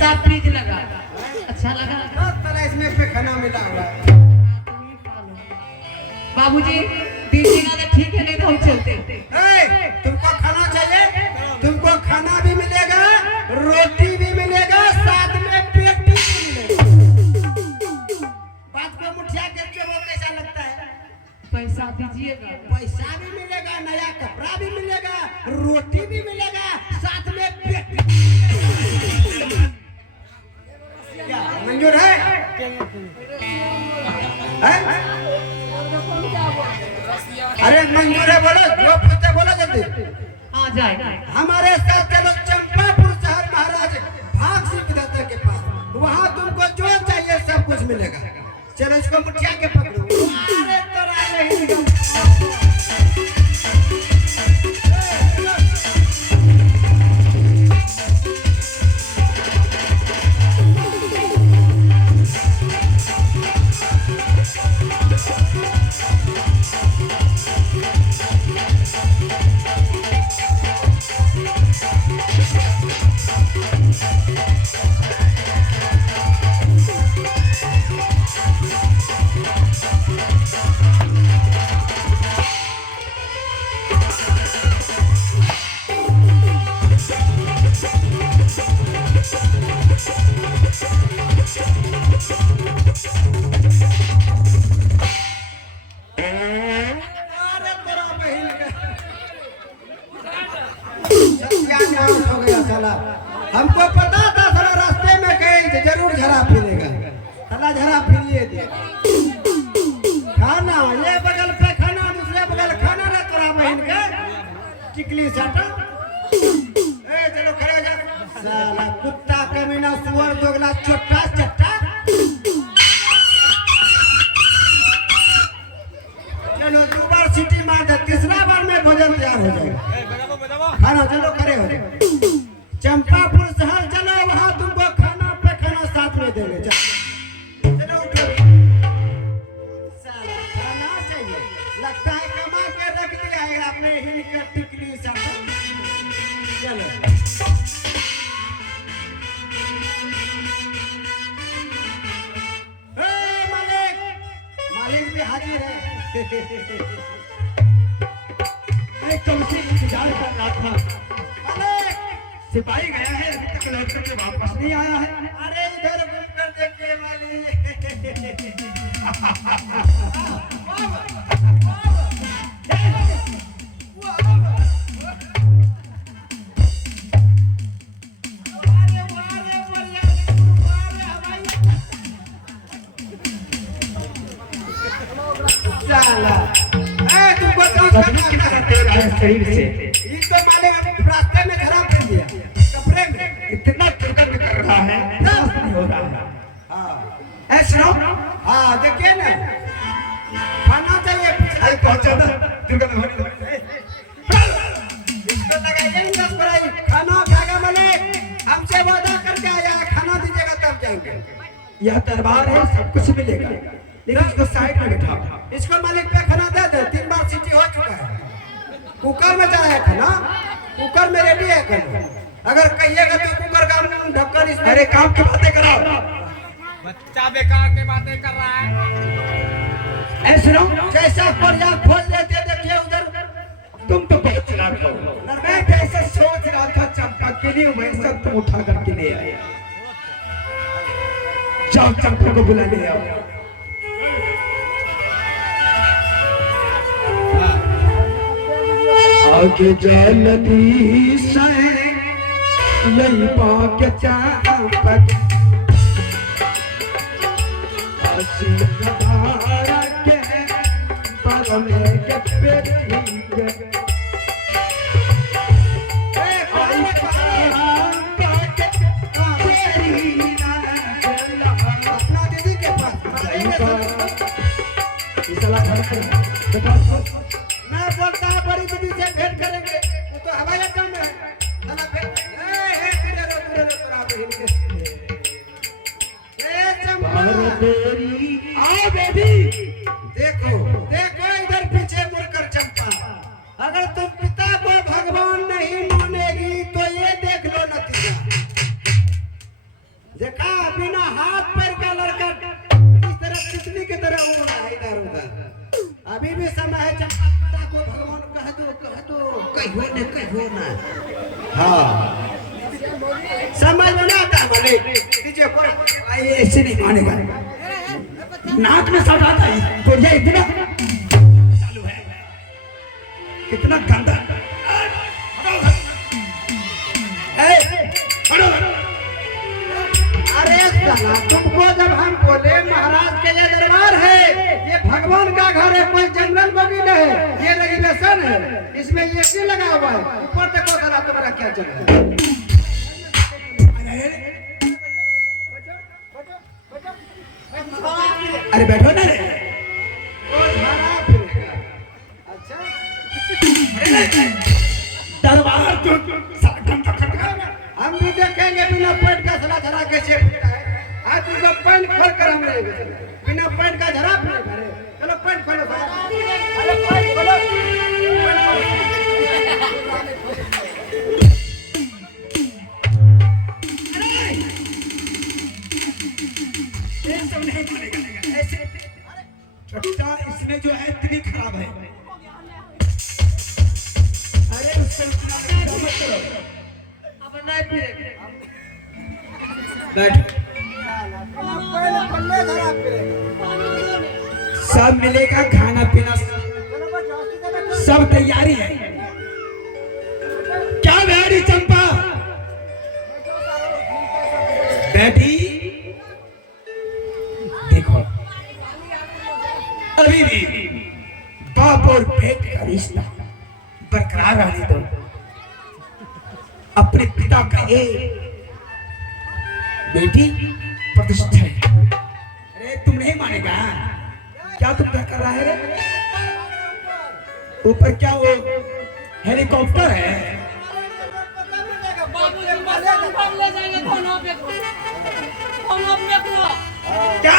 ऐसा फ्रिज लगा, अच्छा लगा। तरह इसमें पे खाना मिला हुआ है। बाबूजी दीजिएगा तो ठीक है, नहीं तो हम चलते। तुमको खाना चाहिए, तुमको खाना भी मिलेगा, रोटी भी मिलेगा, साथ में पेटी भी मिलेगा। बात को मुठिया के वो कैसा लगता है? पैसा दीजिएगा, पैसा भी मिलेगा, नया कपड़ा भी मिलेगा, रोटी भी मिलेगा, साथ में पेटी। क्या मंजूर है? अरे मंजूर है, बोलो जो पूछते बोलो जल्दी। आ जाए। हमारे साथ चलो चंपापुर शहर महाराज भाग सिंह दत्ता के पास, वहाँ तुमको जो चाहिए सब कुछ मिलेगा। चलो इसको मुठिया के पकड़ो। अरे तोरा नहीं हमको पता था साला रास्ते में कहीं जरूर झरा फिरेगा, साला झरा फिरिए दे। खाना ये बगल पे खाना, दूसरे बगल खाना ना तोरा बहन के टिकली साटा। ए चलो खड़े हो जा, साला कुत्ता कमीना सुअर दोगला छोटा चट्टा। चलो 2 बार सीटी मार दे, तीसरा बार में भोजन तैयार हो जाएगा। खाना चलो खड़े हो जाओ। चंपापुर शहर चलो, वहाँ तुमको खाना पे खाना साथ में देंगे। चलो उठो, साला खाना चाहिए, लगता है कमा के रख दिया है आपने हिल कर टिकली सब। चलो मालिक, मालिक भी हाजिर है। मैं कब से इंतजार कर रहा था, सिपाही गया है अभी तक लौट कर वापस नहीं आया है। अरे इधर घूम कर देखिए मालिक। शरीर से इसको मालिक अभी रास्ते में खराब कर दिया, कपड़े में इतना दुर्गंध कर रहा है, नहीं हो रहा है। हाँ ऐसा, हाँ देखिए ना, खाना चाहिए। अरे पहुंचा ना, दुर्गंध होने लगी। इसको लगाइए 10 बराई, खाना खाएगा मालिक, हमसे वादा करके आया, खाना दीजिएगा तब जाएंगे। यह दरबार है, सब कुछ मिलेगा, लेकिन इसको साइड में बिठाओ। इसको मालिक पे खाना दे दे, 3 बार सीटी हो चुका है। कुकर में जा रहा है खाना, कुकर में रेडी है खाना। अगर कहिएगा तो कुकर का ढक्कन इसमें। अरे काम की बातें कराओ, बच्चा बेकार की बातें कर रहा है। ऐसे ना जैसा पर्या खोल देते, देखिए उधर। तुम तो बहुत चालाक हो। मैं कैसे सोच रहा था चंपा के लिए, वही सब तुम उठा करके ले आए। जाओ चंपा को बुला ले आओ। आगे जलती से यही पाके चापक आसी कबारा के परमे के पेटिंगे आई पाके तेरी ना अपना दीदी के पास इसला घर पे मैं बोलता है बड़ी दीदी से भेंट करेंगे, वो तो हवाई अड्डा में है। चला भेंट तोरा बहन के। ए चंपा आओ बेबी। देखो देखो इधर पीछे मुड़कर चंपा, अगर हाँ समझ में ना आता मालिक दीजिए पूरा ऐसे नहीं मानेगा नाक में सट आता है गोरिया इतना चालू है कितना गंदा अरे साला तुमको जब हम बोले महाराज के ये दरबार है ये भगवान का घर है कोई जंगल बगी है ये रेगुलेशन है इसमें एसी लगा हुआ है ऊपर देखो साला तुम्हारा क्या चल रहा है अरे बैठो ना रे अच्छा दरबार तो गंदा खटका हम भी देखेंगे बिना पेट का सला झरा कैसे फूटा है आज तुमको पेंट खोल कर हम रहेंगे बिना पेंट का झरा फूटेगा चलो पेंट खोलो अरे पेंट खोलो ये सब नहीं मानेगा ऐसे छोटा इसमें जो है इतनी खराब है अरे उससे उतना मत करो अब नहीं फिरे बैठ सब मिलेगा खाना पीना सब तैयारी है क्या बैठी चंपा बैठी देखो अभी भी बाप और बेटे का रिश्ता बरकरार रहने दो अपने पिता का ये बेटी प्रतिष्ठा है अरे तुम नहीं मानेगा क्या तुम क्या कर रहा है रे ऊपर क्या वो हेलीकॉप्टर है क्या